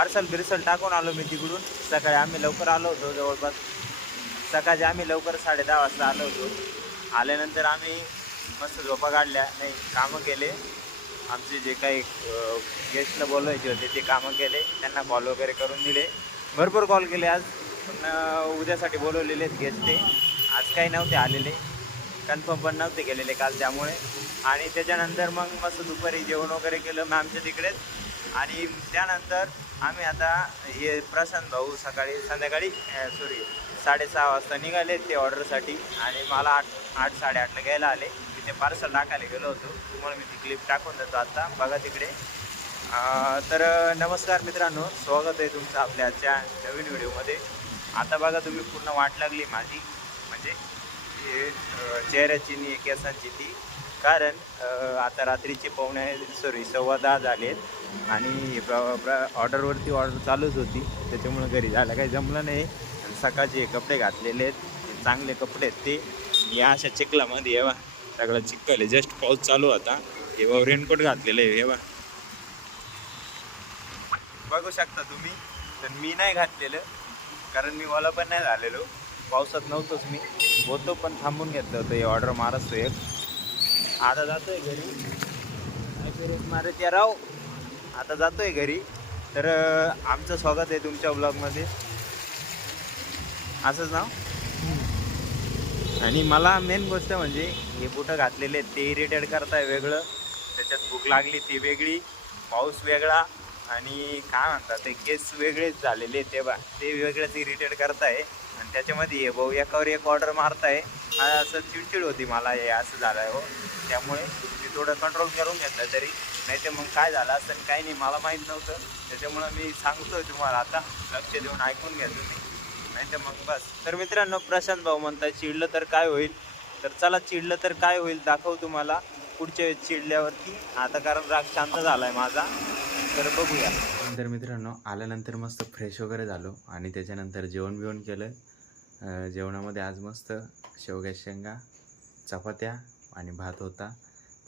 Parcel बिर्सल टाकून आलो मी तिकडून. सकाळी आम्ही लवकर आलो होतो, जवळपास सकाळी आम्ही लवकर 10:30 वाजता आलो होतो. आल्यानंतर आम्ही मस्त झोपा काढल्या, नाही कामं केले. आमचे जे काही गेस्टला बोलवायचे होते ते कामं केले, त्यांना कॉल वगैरे करून दिले. भरपूर कॉल केले आज, पण उद्यासाठी बोलवलेले आहेत गेस्ट ते. आज काही नव्हते आलेले, कन्फर्म पण नव्हते केलेले काल त्यामुळे. आणि त्याच्यानंतर मग मस्त दुपारी जेवण वगैरे केलं मग आमच्या तिकडेच. आणि त्यानंतर आम्ही आता हे प्रशांत भाऊ संध्याकाळी 6:30 वाजता निघाले ते ऑर्डरसाठी. आणि मला 8-8:30ला घ्यायला आले. तिथे पार्सल टाकायला गेलो होतो, तुम्हाला मी ती क्लिप टाकून देतो आता, बघा तिकडे. तर नमस्कार मित्रांनो, स्वागत आहे तुमचं आपल्या आजच्या नवीन व्हिडिओमध्ये. आता बघा तुम्ही पूर्ण वाट लागली माझी, म्हणजे हे चेहऱ्याची आणि केसांची ती. कारण आता रात्रीचे 10:15 झालेत आणि ऑर्डर चालूच होती, त्याच्यामुळं घरी जायला काही जमलं नाही. सकाळचे कपडे घातलेले आहेत, चांगले कपडे आहेत ते. या अशा चिखलामध्ये येवा सगळं चिखल आहे, जस्ट पाऊस चालू होता. हे रेनकोट घातलेलं आहे, हे बघू शकता तुम्ही. तर मी नाही घातलेलं, कारण मी मला पण नाही झालेलो, पावसात नव्हतोच मी. होतो पण थांबून घेतलं होतं हे ऑर्डर मारतो एक. आता जातोय घरी, मारत या राव. आता जातोय घरी. तर आमचं स्वागत आहे तुमच्या ब्लॉगमध्ये, असंच नाव. आणि मला मेन गोष्ट म्हणजे हे बुटं घातलेले आहेत ते इरिटेट करताय वेगळं, त्याच्यात भूक लागली ती वेगळी, पाऊस वेगळा, आणि काय म्हणतात ते केस वेगळेच झालेले ते वेगळंच इरिटेट करताय. आणि त्याच्यामध्ये हे भाऊ एकावर एक ऑर्डर मारताय, असं चिडचिड होती मला, हे असं झालं आहे हो. त्यामुळे मी थोडं कंट्रोल करून घेतलं, तरी नाही तर मग काय झालं असं काही नाही, मला माहीत नव्हतं. त्याच्यामुळं मी सांगतोय तुम्हाला, आता लक्ष देऊन ऐकून घ्या तुम्ही, नाही तर मग बस. तर मित्रांनो, प्रशांत भाऊ म्हणतात चिडलं तर काय होईल, तर चला चिडलं तर काय होईल दाखव तुम्हाला पुढच्या वेळेस चिडल्यावरती. आता कारण राग शांत झाला आहे माझा, तर बघूया. तर मित्रांनो, आल्यानंतर मस्त फ्रेश वगैरे झालो आणि त्याच्यानंतर जेवण बिवण केलं. जेवणामध्ये आज मस्त शेवग्याच्या शेंगा, चपात्या आणि भात होता.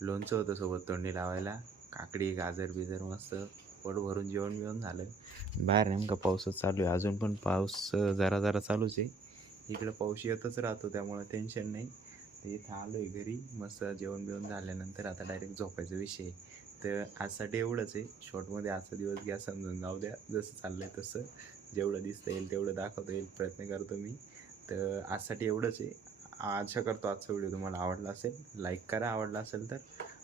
लोणचं होतं सोबत तोंडी लावायला, काकडी गाजर बिजर, मस्त पोट भरून जेवण बिवण झालं. बाहेर नेमका पाऊसच चालू आहे, अजून पण पाऊस जरा जरा चालूच आहे. इकडं पाऊस येतच राहतो, त्यामुळं टेन्शन नाही. तर इथं आलो आहे घरी, मस्त जेवण बिवण झाल्यानंतर आता डायरेक्ट झोपायचा विषय. तर आजसाठी एवढंच आहे शॉर्टमध्ये. आजचा दिवस घ्या समजून, जाऊ द्या, जसं चाललं आहे तसं. जेवढं दिसता येईल तेवढं दाखवता येईल प्रयत्न करतो मी. तर आजसाठी एवढंच आहे. आशा करतो आजचा व्हिडिओ तुम्हाला आवडला असेल. लाईक करा आवडला असेल तर,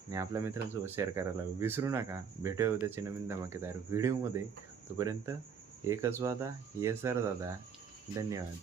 आणि आपल्या मित्रांसोबत शेअर करायला विसरू नका. भेटूया उद्याचे नवीन धमाकेदार व्हिडिओमध्ये. तोपर्यंत एकच वादा, ये सर दादा. धन्यवाद.